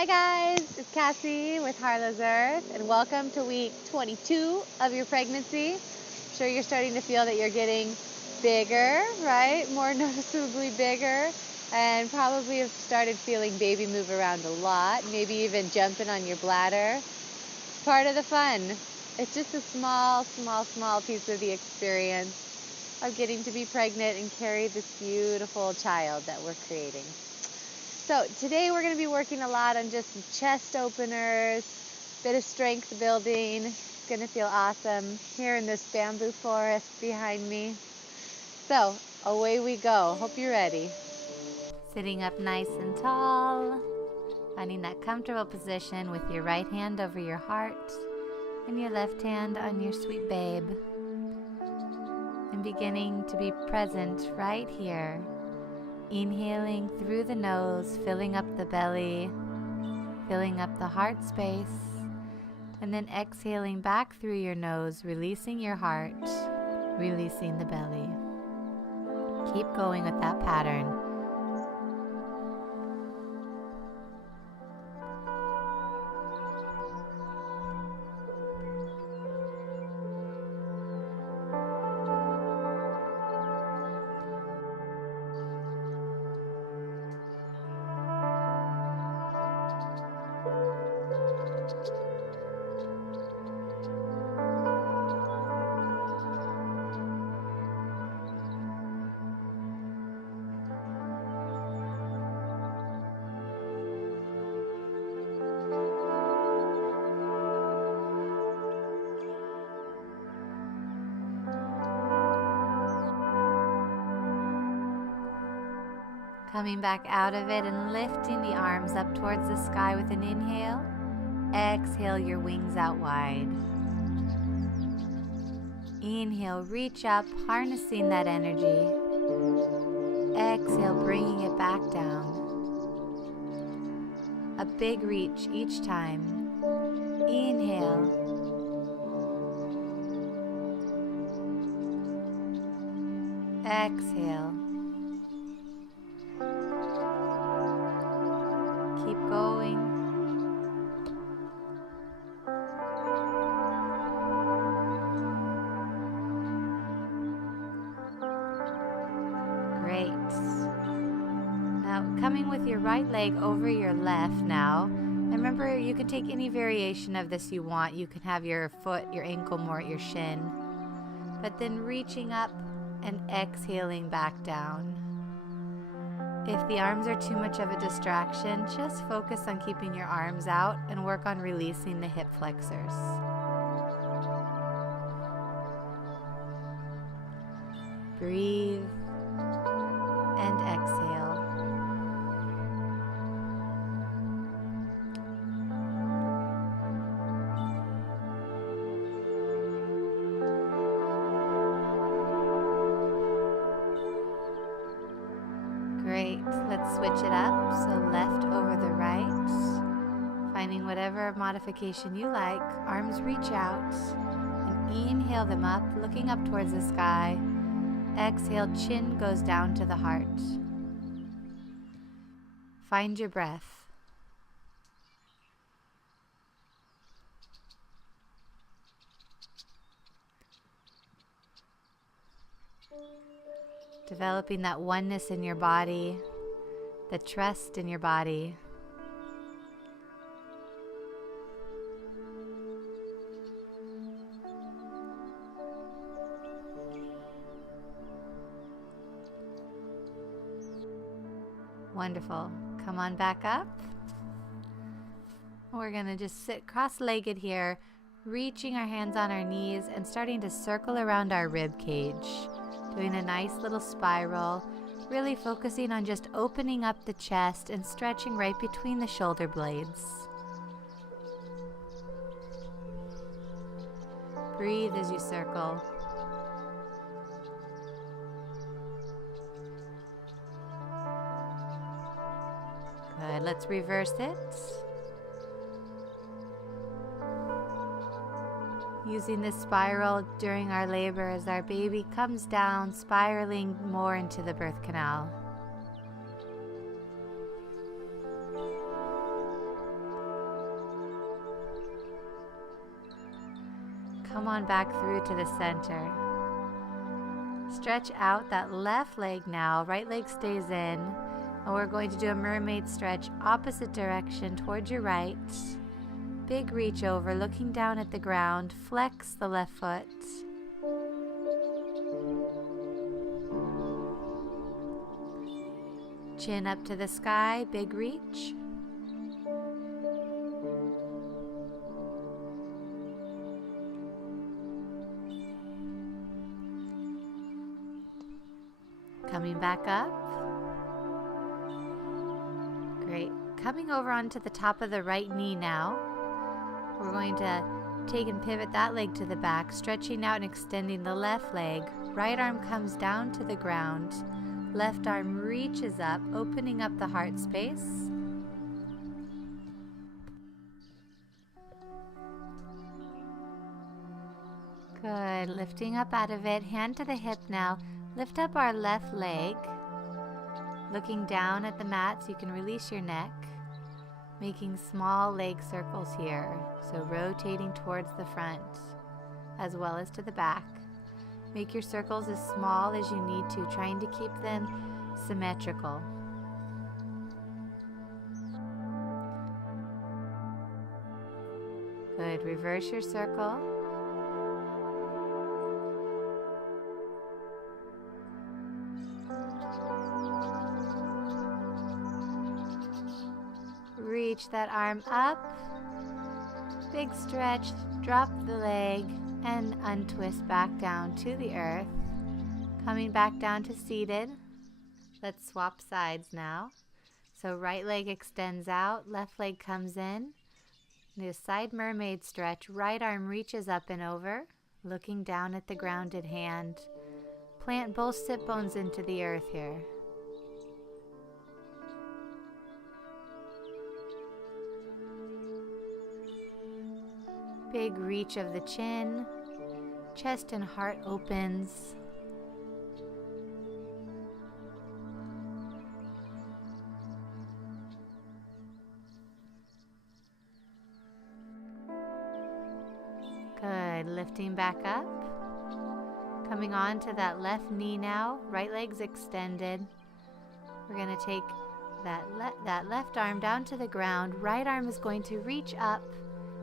Hi guys, it's Cassie with Harlows Earth, and welcome to week 22 of your pregnancy. I'm sure you're starting to feel that you're getting bigger, right? More noticeably bigger, and probably have started feeling baby move around a lot, maybe even jumping on your bladder. Part of the fun. It's just a small piece of the experience of getting to be pregnant and carry this beautiful child that we're creating. So today we're going to be working a lot on just some chest openers, bit of strength building. It's going to feel awesome here in this bamboo forest behind me. So away we go. Hope you're ready. Sitting up nice and tall, finding that comfortable position with your right hand over your heart and your left hand on your sweet babe. And beginning to be present right here. Inhaling through the nose, filling up the belly, filling up the heart space, and then exhaling back through your nose, releasing your heart, releasing the belly. Keep going with that pattern. Coming back out of it and lifting the arms up towards the sky with an inhale. Exhale your wings out wide. Inhale, reach up, harnessing that energy. Exhale, bringing it back down. A big reach each time. Inhale. Exhale. Keep going. Great. Now coming with your right leg over your left now. And remember, you can take any variation of this you want. You can have your foot, your ankle more at your shin. But then reaching up and exhaling back down. If the arms are too much of a distraction, just focus on keeping your arms out and work on releasing the hip flexors. Breathe and exhale. Great, let's switch it up, so left over the right, finding whatever modification you like, arms reach out, and inhale them up, looking up towards the sky, exhale, chin goes down to the heart. Find your breath. Developing that oneness in your body, the trust in your body. Wonderful. Come on back up. We're going to just sit cross-legged here, reaching our hands on our knees and starting to circle around our rib cage. Doing a nice little spiral, really focusing on just opening up the chest and stretching right between the shoulder blades. Breathe as you circle. Good, let's reverse it. Using this spiral during our labor as our baby comes down, spiraling more into the birth canal. come on back through to the center. Stretch out that left leg now. Right leg stays in. And we're going to do a mermaid stretch opposite direction towards your right. Big reach over, looking down at the ground. Flex the left foot. Chin up to the sky, big reach. Coming back up. Great. Coming over onto the top of the right knee now. We're going to take and pivot that leg to the back, stretching out and extending the left leg. Right arm comes down to the ground. Left arm reaches up, opening up the heart space. Good. Lifting up out of it. Hand to the hip now. Lift up our left leg. Looking down at the mat so you can release your neck. Making small leg circles here. So rotating towards the front as well as to the back. Make your circles as small as you need to, trying to keep them symmetrical. Good. Reverse your circle. Reach that arm up. Big stretch. Drop the leg. And untwist back down to the earth. Coming back down to seated. Let's swap sides now. So right leg extends out, left leg comes in. Do a side mermaid stretch. Right arm reaches up and over, looking down at the grounded hand. Plant both sit bones into the earth here. Big reach of the chin, chest and heart opens. Good, lifting back up. Coming on to that left knee now, right leg's extended. We're going to take that left arm down to the ground. Right arm is going to reach up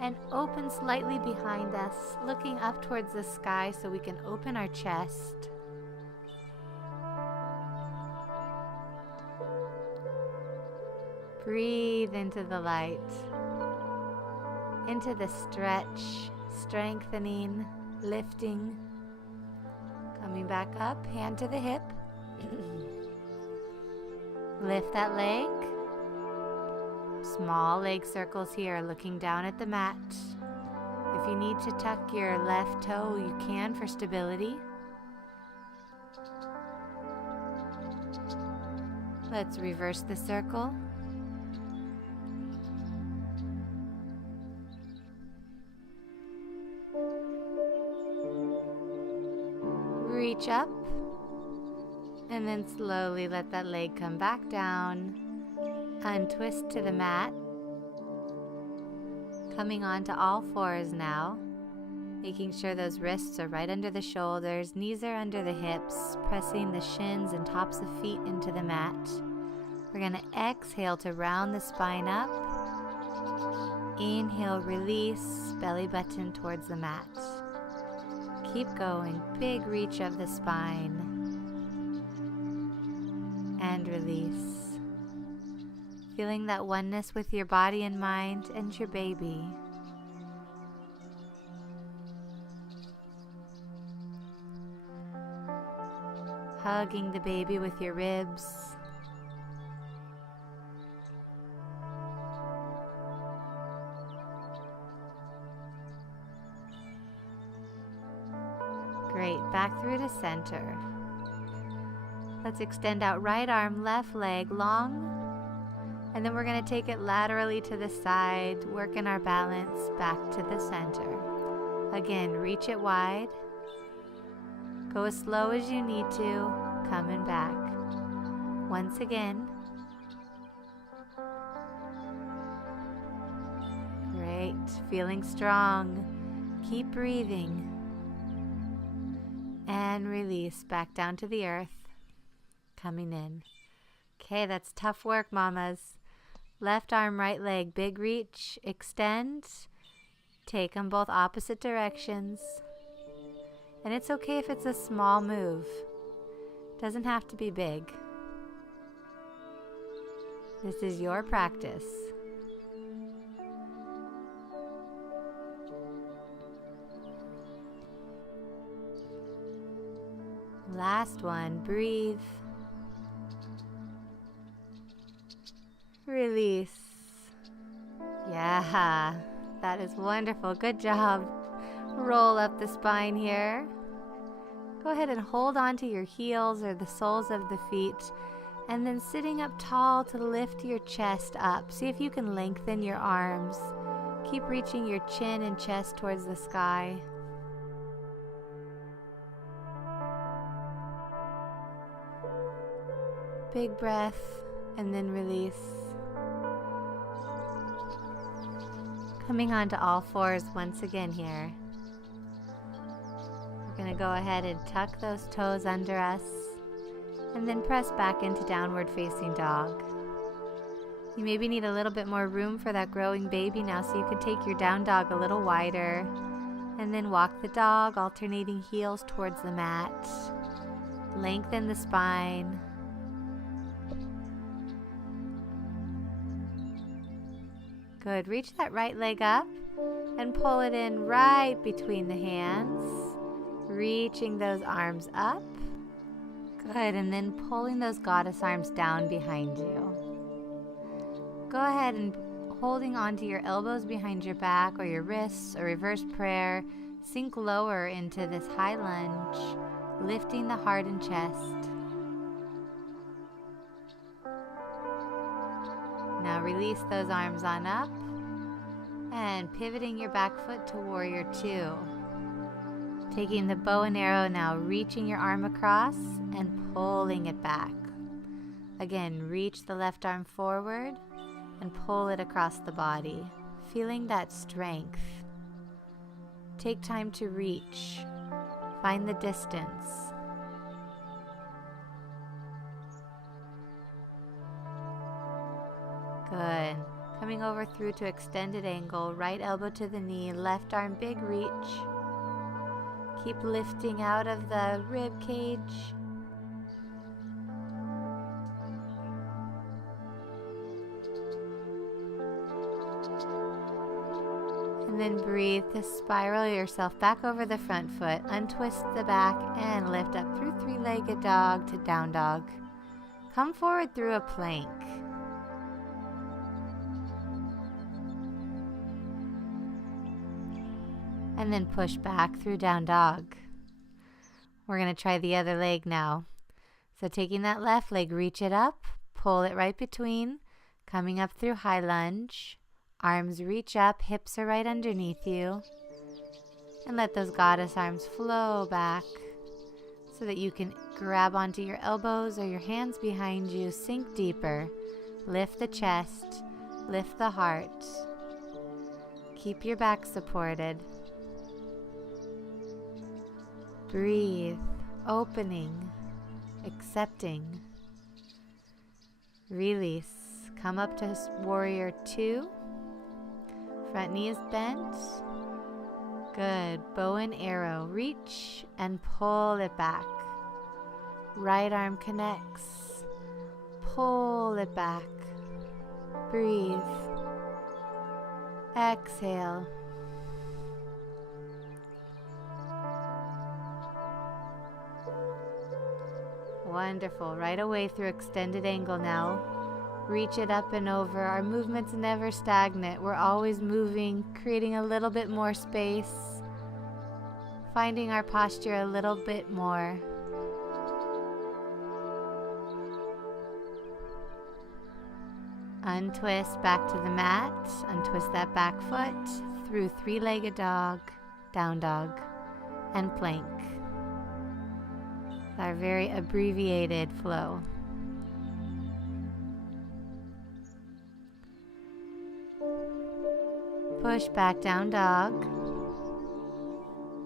and open slightly behind us, looking up towards the sky so we can open our chest. Breathe into the light, into the stretch, strengthening, lifting. Coming back up, hand to the hip. Lift that leg. Small leg circles here, looking down at the mat. If you need to tuck your left toe, you can for stability. Let's reverse the circle. Reach up, and then slowly let that leg come back down. Untwist to the mat. Coming onto all fours now. Making sure those wrists are right under the shoulders, knees are under the hips, pressing the shins and tops of feet into the mat. We're going to exhale to round the spine up. Inhale, release, belly button towards the mat. Keep going, big reach of the spine. And release. Feeling that oneness with your body and mind and your baby. Hugging the baby with your ribs. Great, back through to center. Let's extend out right arm, left leg, long. And then we're going to take it laterally to the side, working our balance back to the center. Again, reach it wide. Go as slow as you need to, coming back. Once again. Great, feeling strong. Keep breathing. And release back down to the earth. Coming in. Okay, that's tough work, mamas. Left arm, right leg, big reach, extend. Take them both opposite directions. And it's okay if it's a small move. Doesn't have to be big. This is your practice. Last one, breathe. Release. Yeah, that is wonderful. Good job. Roll up the spine here. Go ahead and hold on to your heels or the soles of the feet, and then sitting up tall to lift your chest up. See if you can lengthen your arms. Keep reaching your chin and chest towards the sky. Big breath, and then release. Coming onto all fours once again here. We're going to go ahead and tuck those toes under us, and then press back into downward facing dog. You maybe need a little bit more room for that growing baby now, so you can take your down dog a little wider, and then walk the dog, alternating heels towards the mat. Lengthen the spine. Good. Reach that right leg up and pull it in right between the hands. Reaching those arms up. Good. And then pulling those goddess arms down behind you. Go ahead and holding onto your elbows behind your back or your wrists or reverse prayer. Sink lower into this high lunge, lifting the heart and chest. Now release those arms on up and pivoting your back foot to warrior two. Taking the bow and arrow now, reaching your arm across and pulling it back. Again, reach the left arm forward and pull it across the body, feeling that strength. Take time to reach, find the distance. Good. Coming over through to extended angle, right elbow to the knee, left arm big reach. Keep lifting out of the rib cage. And then breathe to spiral yourself back over the front foot, untwist the back and lift up through three-legged dog to down dog. Come forward through a plank. And then push back through down dog. We're going to try the other leg now. So taking that left leg, reach it up, pull it right between, coming up through high lunge. Arms reach up, hips are right underneath you. And let those goddess arms flow back so that you can grab onto your elbows or your hands behind you. Sink deeper. Lift the chest, lift the heart. Keep your back supported. Breathe, opening, accepting. Release. Come up to warrior two. Front knee is bent. Good. Bow and arrow. Reach and pull it back. Right arm connects. Pull it back. Breathe. Exhale. Wonderful. Right away through extended angle now. Reach it up and over. Our movement's never stagnant. We're always moving, creating a little bit more space, finding our posture a little bit more. Untwist back to the mat. Untwist that back foot through three-legged dog, down dog, and plank. Our very abbreviated flow. Push back down dog.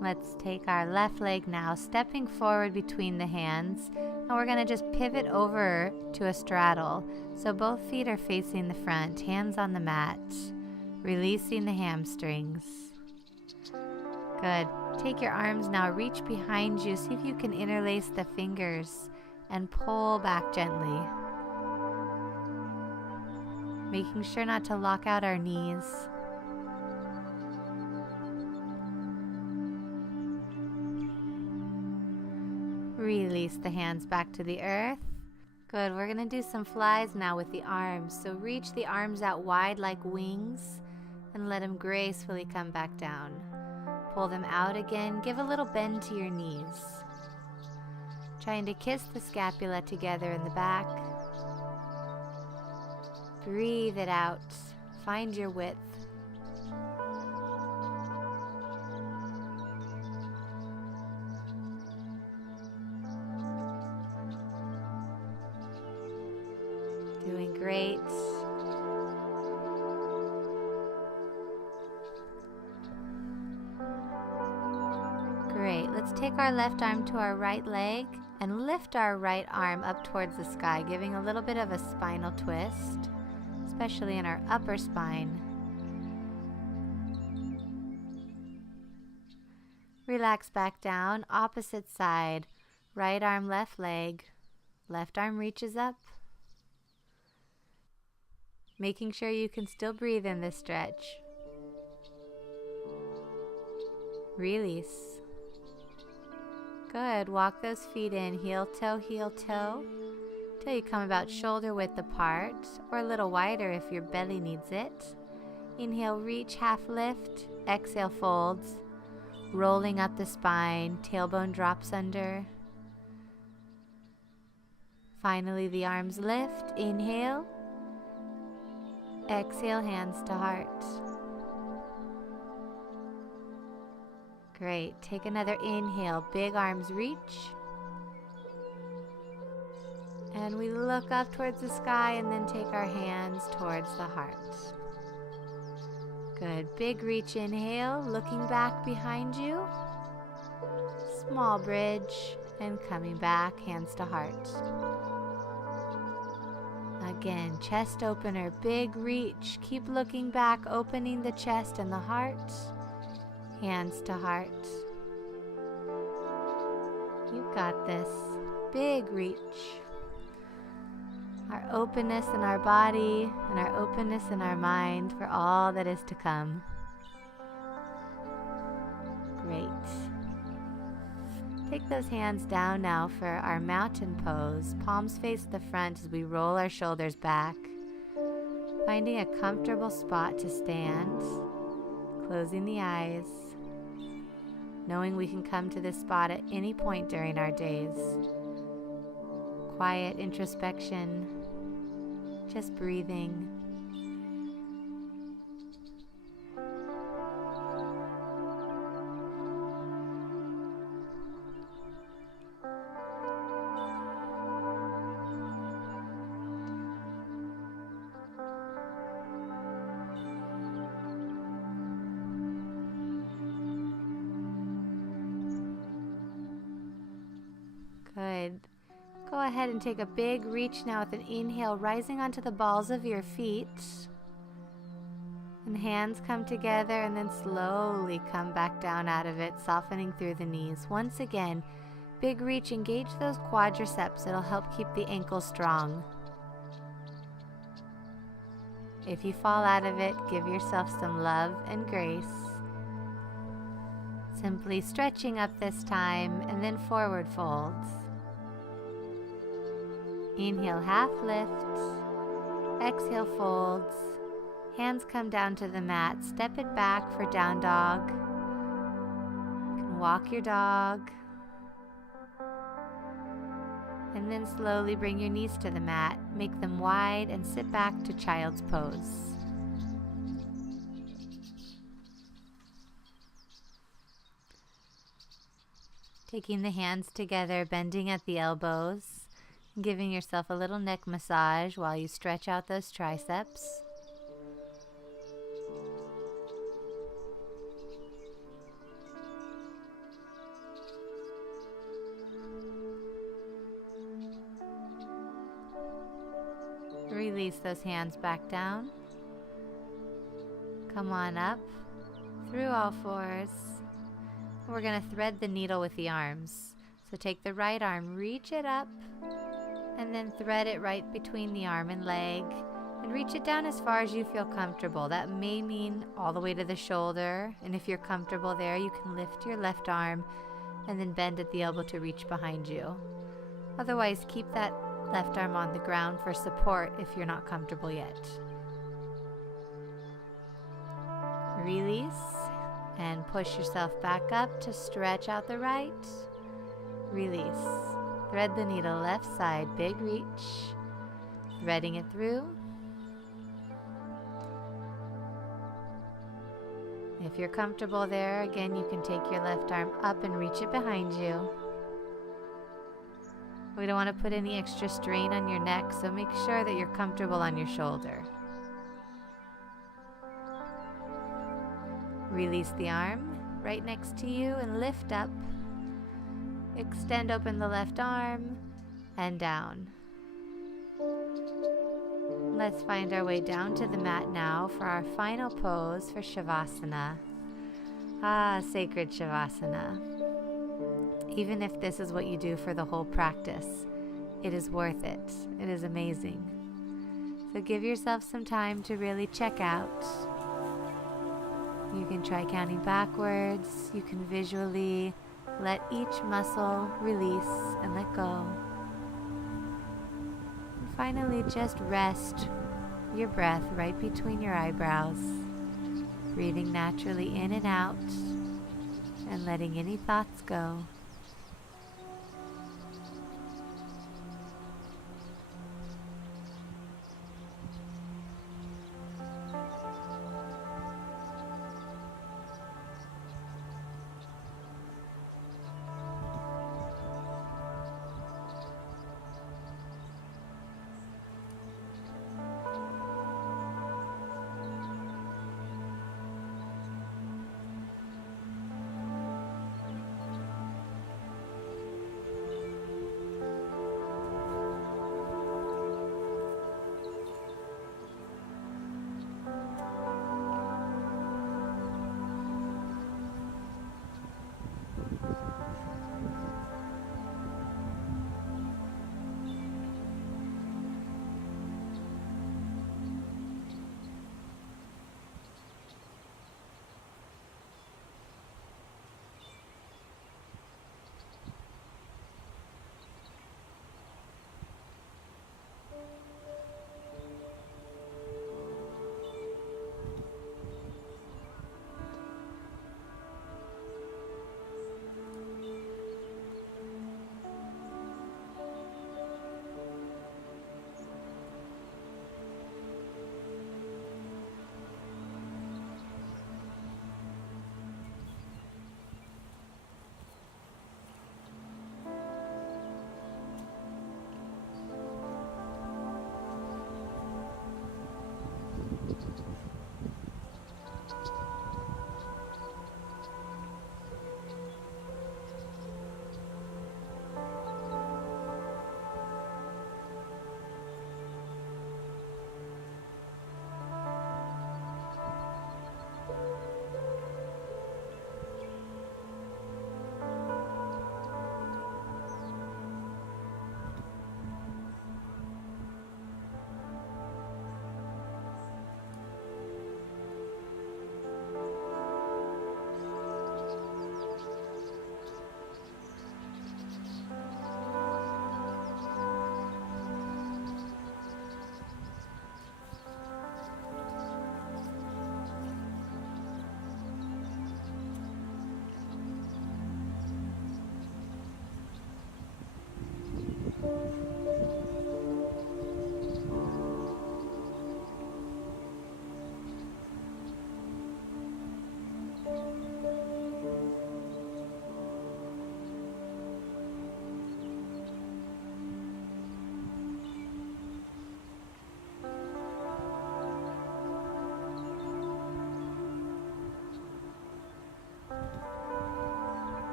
Let's take our left leg now, stepping forward between the hands, and we're going to just pivot over to a straddle. So both feet are facing the front, hands on the mat, releasing the hamstrings. Good. Take your arms now, reach behind you, see if you can interlace the fingers and pull back gently. Making sure not to lock out our knees. Release the hands back to the earth. Good, we're gonna do some flies now with the arms. So reach the arms out wide like wings and let them gracefully come back down. Pull them out again, give a little bend to your knees. Trying to kiss the scapula together in the back. Breathe it out, find your width. Doing great. Great. Let's take our left arm to our right leg and lift our right arm up towards the sky, giving a little bit of a spinal twist, especially in our upper spine. Relax back down, opposite side. Right arm, left leg. Left arm reaches up. Making sure you can still breathe in this stretch. Release. Good. Walk those feet in, heel toe, till you come about shoulder width apart, or a little wider if your belly needs it. Inhale, reach, half lift. Exhale, folds. Rolling up the spine, tailbone drops under. Finally, the arms lift. Inhale. Exhale, hands to heart. Great. Take another inhale. Big arms reach. And we look up towards the sky and then take our hands towards the heart. Good. Big reach, inhale. Looking back behind you. Small bridge. And coming back, hands to heart. Again, chest opener, big reach. Keep looking back, opening the chest and the heart. Hands to heart. You've got this. Big reach. Our openness in our body and our openness in our mind for all that is to come. Great. Take those hands down now for our mountain pose. Palms face the front as we roll our shoulders back. Finding a comfortable spot to stand. Closing the eyes. Knowing we can come to this spot at any point during our days. Quiet introspection. Just breathing. Good. Go ahead and take a big reach now with an inhale, rising onto the balls of your feet. And hands come together and then slowly come back down out of it, softening through the knees. Once again, big reach, engage those quadriceps. It'll help keep the ankles strong. If you fall out of it, give yourself some love and grace. Simply stretching up this time and then forward folds. Inhale, half lift. Exhale, folds. Hands come down to the mat. Step it back for down dog. You can walk your dog. And then slowly bring your knees to the mat. Make them wide and sit back to child's pose. Taking the hands together, bending at the elbows. Giving yourself a little neck massage while you stretch out those triceps. release those hands back down. Come on up through all fours. We're going to thread the needle with the arms. So take the right arm, reach it up, and then thread it right between the arm and leg, and reach it down as far as you feel comfortable. That may mean all the way to the shoulder, and if you're comfortable there, you can lift your left arm and then bend at the elbow to reach behind you. Otherwise, keep that left arm on the ground for support if you're not comfortable yet. Release and push yourself back up to stretch out the right. Release. Thread the needle left side, big reach. Threading it through. If you're comfortable there, again, you can take your left arm up and reach it behind you. We don't want to put any extra strain on your neck, so make sure that you're comfortable on your shoulder. Release the arm right next to you and lift up. Extend open the left arm and down. Let's find our way down to the mat now for our final pose for Savasana. Sacred Savasana. Even if this is what you do for the whole practice, it is worth it. It is amazing. So give yourself some time to really check out. You can try counting backwards. You can visually let each muscle release and let go. And finally, just rest your breath right between your eyebrows, breathing naturally in and out and letting any thoughts go.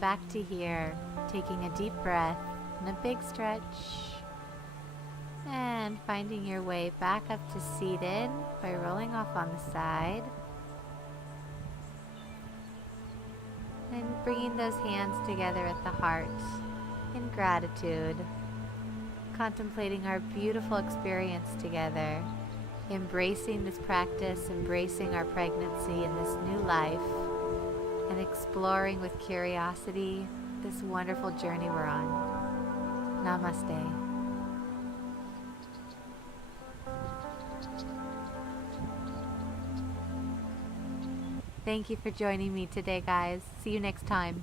back to here, taking a deep breath and a big stretch. And finding your way back up to seated by rolling off on the side. And bringing those hands together at the heart in gratitude. Contemplating our beautiful experience together. Embracing this practice, embracing our pregnancy and this new life. And exploring with curiosity this wonderful journey we're on. Namaste. Thank you for joining me today, guys. See you next time.